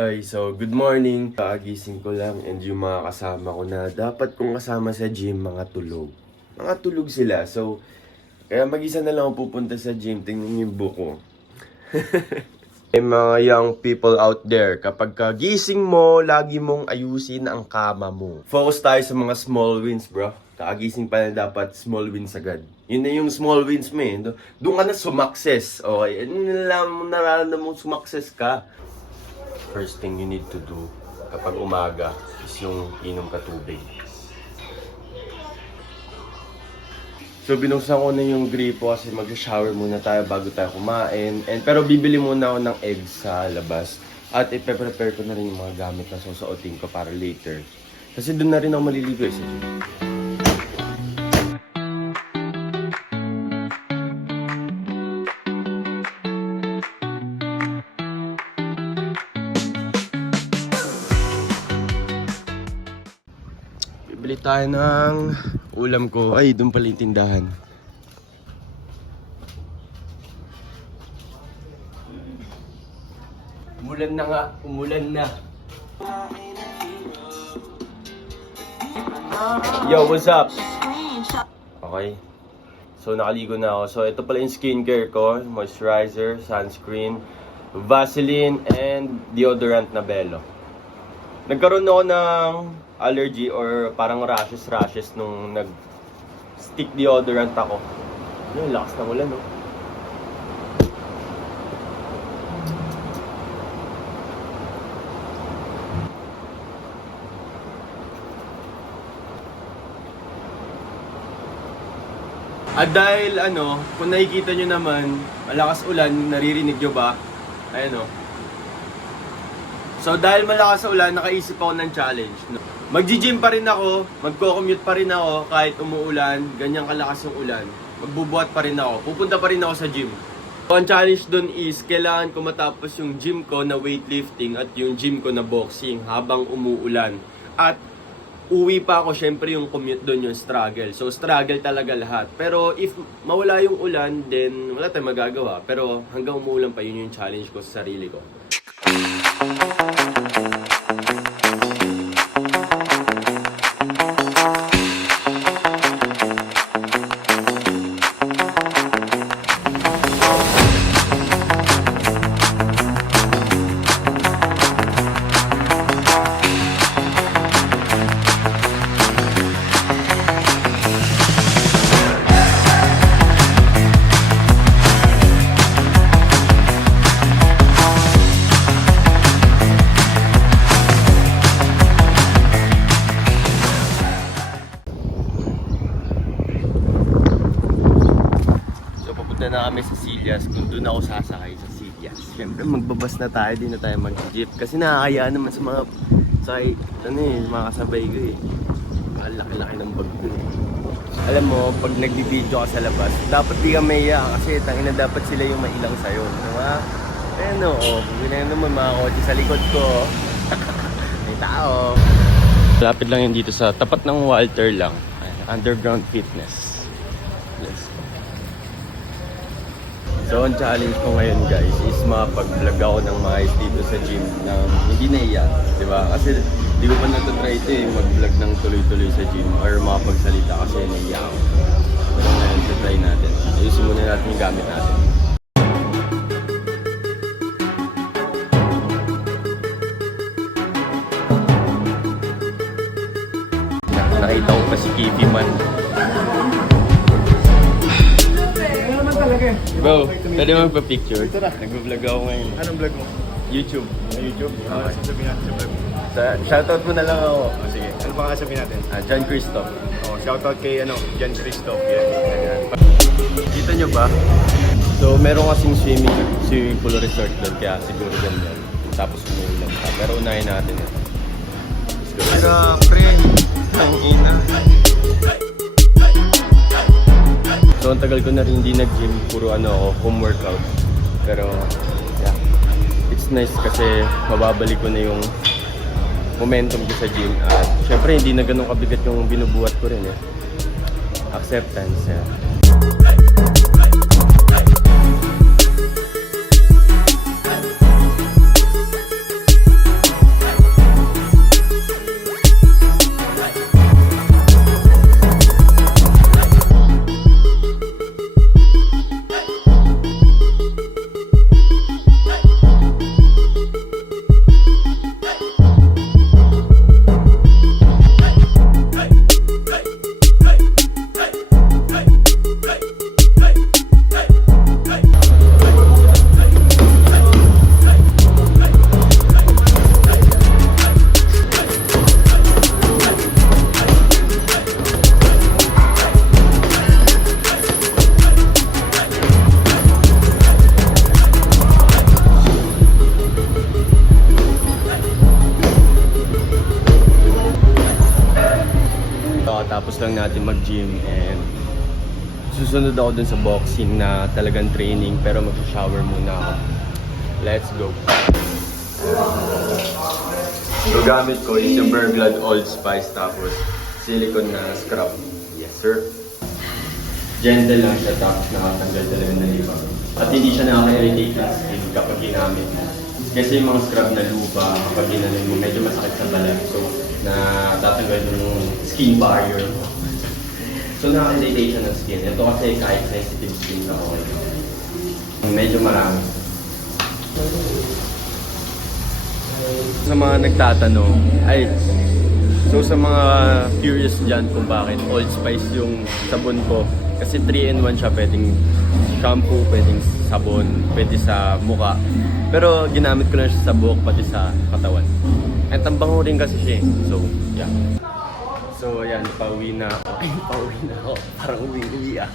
So good morning. Kagising ko lang and yung mga kasama ko na dapat kong kasama sa gym, mga tulog. Mga tulog sila. So, kaya mag-isa na lang ako pupunta sa gym. Tingnan yung buko. May mga young people out there, kapag kagising mo, lagi mong ayusin ang kama mo. Focus tayo sa mga small wins, bro. Kakagising pa na dapat small wins agad. Yun na yung small wins mo eh. Doon ka na sumakses. Okay, nararamdaman mong sumakses ka. First thing you need to do kapag umaga is yung inom ka tubig. So binuksan ko na yung gripo kasi mag-shower muna tayo bago tayo kumain. Pero bibili muna ako ng eggs sa labas. At ipe-prepare ko na rin yung mga gamit na susuotin ko para later. Kasi doon na rin ako maliligo sa gym. Bili tayo ng ulam ko. Ay, doon pala yung tindahan. Umulan na nga. Umulan na. Yo, what's up? Okay. So, nakaligo na ako. So, ito pala yung skincare ko. Moisturizer, sunscreen, Vaseline, and deodorant na Belo. Nagkaroon ako ng allergy or parang rashes nung nag-stick deodorant ako. Yung lakas ng ulan, no? At dahil kung nakikita nyo naman, malakas ulan, naririnig nyo ba? Ayan o. So dahil malakas sa ulan, nakaisip ako ng challenge. Magji-gym pa rin ako, magko-commute pa rin ako kahit umuulan, ganyang kalakas yung ulan. Magbubuhat pa rin ako, pupunta pa rin ako sa gym. So ang challenge dun is, kailangan ko matapos yung gym ko na weightlifting at yung gym ko na boxing habang umuulan. At uwi pa ako, syempre yung commute dun yung struggle. So struggle talaga lahat. Pero if mawala yung ulan, then wala tayong magagawa. Pero hanggang umuulan pa, yun yung challenge ko sa sarili ko. Na kami sa Sillas, kung doon ako sasakay sa Sillas. Siyempre magbabas na tayo, di na tayo mag-jeep. Kasi nakakayaan naman sa mga mga kasabay ko eh. Ang laki-laki ng bag ko eh. Alam mo, pag nagbibideo ka sa labas, dapat di ka maya kasi tangina dapat sila yung mailang sa'yo. Diba? Ayan o, ganyan naman mga kotse sa likod ko. May tao. Lapit lang yun dito sa tapat ng Walter lang. Underground Fitness. Let's go. So, ang challenge ko ngayon guys is makapag-vlog ako ng maayos dito sa gym na hindi naiya, di ba? Kasi di ko pa natatry ito eh, mag-vlog ng tuloy-tuloy sa gym or makapagsalita kasi naiya ako. Pero ngayon, try natin. Ayusin muna natin yung gamit natin. Nakita ko pa si Kifi man. Bro, pwede mo magpa-picture? Nag-vlog ako ngayon. Anong vlog mo? YouTube. YouTube? Ano okay. Sasabihin natin sa vlog mo? Shoutout mo na lang ako. Sige, ano pa sasabihin natin? John Christoph. Shoutout kay John Christoph. Yan. Kita nyo ba? So, meron kasing swimming pool resort doon, kaya siguro ganyan. Tapos umuulan pa. Pero unahin natin ito. Let's go. Pero, friend, ang ina. So, ang tagal ko na rin hindi nag-gym. Puro home workout. Pero, yeah. It's nice kasi mababalik ko na yung momentum ko sa gym. At syempre, hindi na ganun kabigat yung binubuhat ko rin eh. Acceptance, yeah. natin mag-gym and susunod ako dun sa boxing na talagang training pero mag-shower muna ako. Let's go! So gamit ko is yung Berglad Old Spice tapos silicone na scrub. Yes sir! Gentle lang siya tapos nakatanggal talaga ng libang. At hindi siya nakaka-irritate sa skin kapag ginamit mo. Kasi yung mga scrub na lupa kapag ginamit mo medyo masakit sa balat. So natatanggal yung skin barrier mo. So nakaka-irritate siya ng skin. Ito kasi kahit sensitive skin na ako. Medyo marami. Sa mga nagtatanong, so sa mga curious dyan kung bakit Old Spice yung sabon ko, kasi 3-in-1 siya, pwedeng shampoo, pwedeng sabon, pwede sa mukha. Pero ginamit ko lang siya sa buhok, pati sa katawan. At ang bango rin kasi siya. So, yeah. So, ayan, pauwi na ako. Parang uwi ah.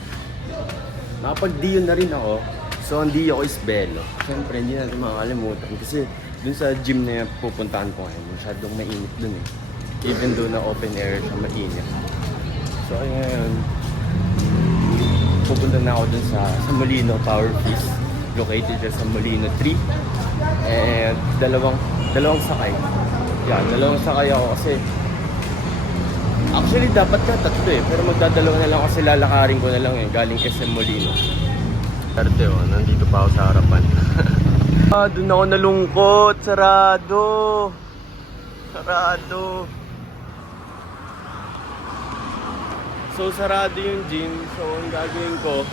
Nakapag-diyo na rin ako. So, ang diyo ko is Belo. Siyempre, hindi natin makakalimutan. Kasi dun sa gym na pupuntahan ko ngayon, masyadong mainit dun eh. Even though na open air siya, mainit. So, ayan. Pupunta na ako dun sa Molino Power Feast. Located dyan sa Molino 3. And dalawang sakay. Yan, dalawang sakay ako kasi actually dapat ka tatlo eh. Pero magdadalawa na lang kasi lalakarin ko na lang eh. Galing SM Molino. Arte oh, nandito pa ako sa harapan. Doon ako nalungkot. Sarado. So, sarado yung gym. So, ang gagawin ko,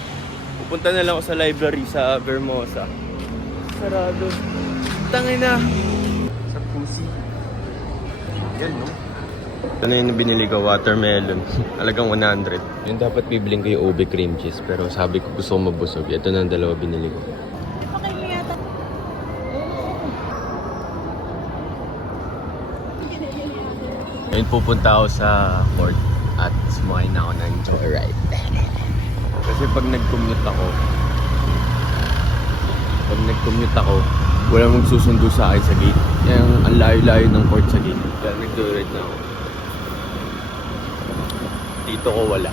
pupunta na lang ako sa library sa Vermosa. Sarado. Tangina. Sa pussy. Yan, no? Ito na yung binili ko, watermelon. Alagang 100. Yung dapat bibiling ko yung ube cream cheese. Pero sabi ko gusto ko mabusog. Ito na ang dalawa binili ko. Ngayon pupunta ako sa court at sumakay na ako ng joyride. Kasi pag nag-commute ako, walang magsusundo sa akin sa gate. Kaya ang layo-layo ng court sa gate. Kaya nag-joyride na ako. Dito ko wala.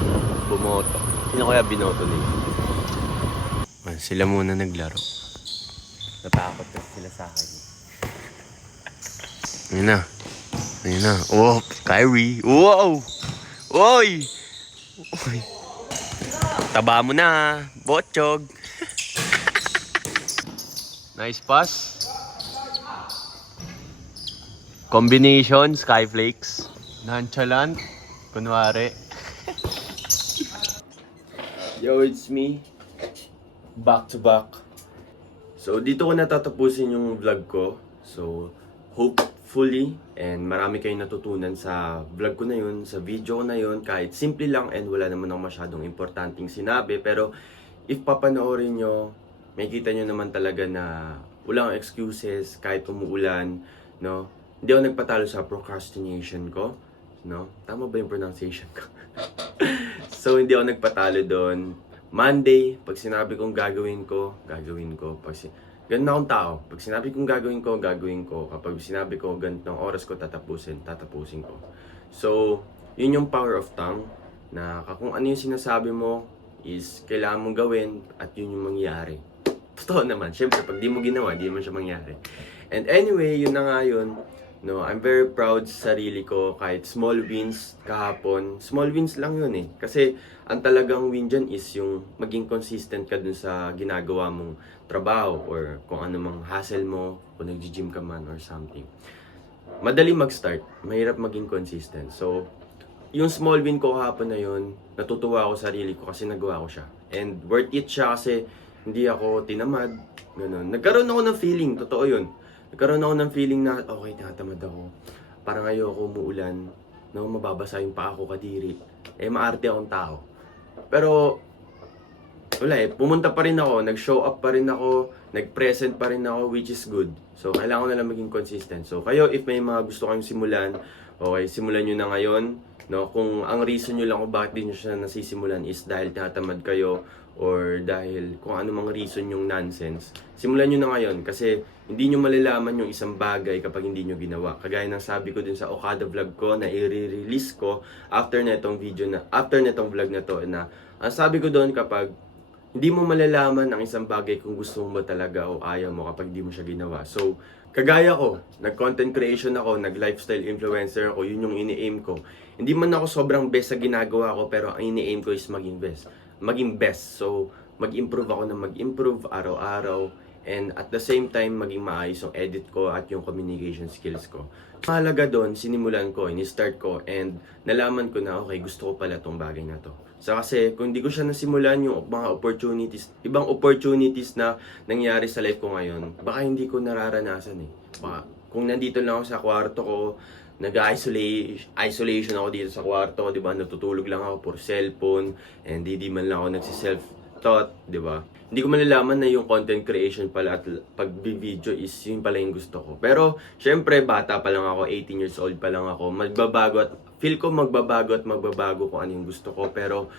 Bumoto. Sino kaya binoto nila? Sila muna naglaro. Natakot kasi sila sa akin. Ayun na. Oh, Kyrie. Wow! Oy! Taba mo na, Botchog. Nice pass. Combination, Skyflakes. Nonchalant. Kunwari. Yo, it's me. Back to back. So, dito ko natatapusin yung vlog ko. So, hopefully, and marami kayong natutunan sa vlog ko na yun, sa video ko na yun, kahit simple lang and wala naman ako masyadong importanteng sinabi. Pero, if papanoorin nyo, makikita nyo naman talaga na walang excuses kahit umuulan, no? Hindi ako nagpatalo sa procrastination ko, no? Tama ba yung pronunciation ko? So, hindi ako nagpatalo doon. Monday, pag sinabi kong gagawin ko. Ganun na akong tao. Pag sinabi kong gagawin ko. Kapag sinabi ko ganitong oras ko tatapusin ko. So, yun yung power of tongue. Na kung ano yung sinasabi mo is kailangan mong gawin at yun yung mangyayari. Totoo naman. Siyempre, pag di mo ginawa, di naman siya mangyayari. And anyway, yun na nga yun. No, I'm very proud sa sarili ko kahit small wins kahapon. Small wins lang yun eh. Kasi ang talagang win dyan is yung maging consistent ka dun sa ginagawa mong trabaho or kung ano mang hassle mo, kung nag-gym ka man or something. Madali mag-start, mahirap maging consistent. So, yung small win ko kahapon na yun, natutuwa ako sa sarili ko kasi nagawa ko siya. And worth it siya kasi hindi ako tinamad, ganun. Nagkaroon ako ng feeling, totoo yun. Nagkaroon ako ng feeling na, okay, tinatamad ako. Parang ayoko umuulan, no, mababasa yung paa ko kadiri. Maarte akong tao. Pero, wala pumunta pa rin ako, nag-show up pa rin ako, nag-present pa rin ako, which is good. So, kailangan ko na lang maging consistent. So, kayo, if may mga gusto kayong simulan, okay, simulan nyo na ngayon. No? Kung ang reason nyo lang kung bakit din nyo siya nasisimulan is dahil tinatamad kayo, or dahil kung ano mang reason yung nonsense, simulan nyo na ngayon kasi hindi nyo malalaman yung isang bagay kapag hindi nyo ginawa. Kagaya ng sabi ko din sa Okada vlog ko na i-release ko after netong vlog na to, na ang sabi ko doon, kapag hindi mo malalaman ang isang bagay kung gusto mo ba talaga o ayaw mo kapag hindi mo siya ginawa. So, kagaya ko, nag-content creation ako, nag-lifestyle influencer ako, yun yung ini-aim ko. Hindi man ako sobrang best sa ginagawa ko, pero ang ini-aim ko is maging best. So, mag-improve ako na mag-improve araw-araw, and at the same time, maging maayos yung edit ko at yung communication skills ko. Mahalaga doon, sinimulan ko, ini-start ko, and nalaman ko na, okay, gusto ko pala tong bagay na to. So kasi kung hindi ko siya nasimulan, yung mga ibang opportunities na nangyari sa life ko ngayon, baka hindi ko nararanasan eh. Baka kung nandito lang ako sa kwarto ko, nag-isolation ako dito sa kwarto, di ba? Natutulog lang ako for cellphone, and di man lang ako nagsi-self-taught, di ba? Hindi ko malalaman na yung content creation pala at pag-video is yun pala yung gusto ko. Pero, syempre, bata pa lang ako, 18 years old pa lang ako, feel ko magbabago kung ano yung gusto ko. Pero,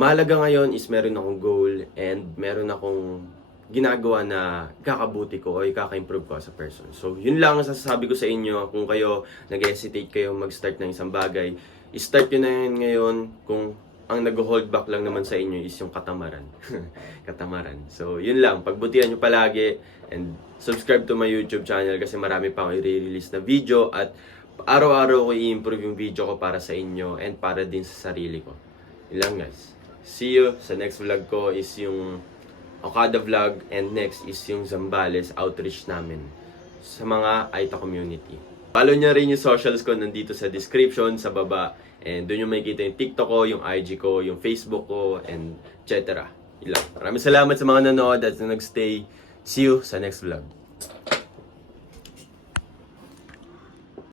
mahalaga ngayon is meron akong goal and meron akong ginagawa na kakabuti ko o ikaka-improve ko as a person. So, yun lang ang sasabi ko sa inyo. Kung kayo nag-hesitate kayo mag-start ng isang bagay, i-start nyo na yun ngayon. Kung ang nag-hold back lang naman sa inyo is yung katamaran. Katamaran. So, yun lang. Pagbutihan nyo palagi and subscribe to my YouTube channel kasi marami pa akong i-release na video at araw-araw ko i-improve yung video ko para sa inyo and para din sa sarili ko. Yun lang guys. See you sa next vlog ko is yung Okada vlog, and next is yung Zambales outreach namin sa mga Aita community. Follow nyo rin yung socials ko nandito sa description sa baba, and doon yung makikita yung TikTok ko, yung IG ko, yung Facebook ko, and etc. Ilang. Maraming salamat sa mga nanood at nagstay. See you sa next vlog.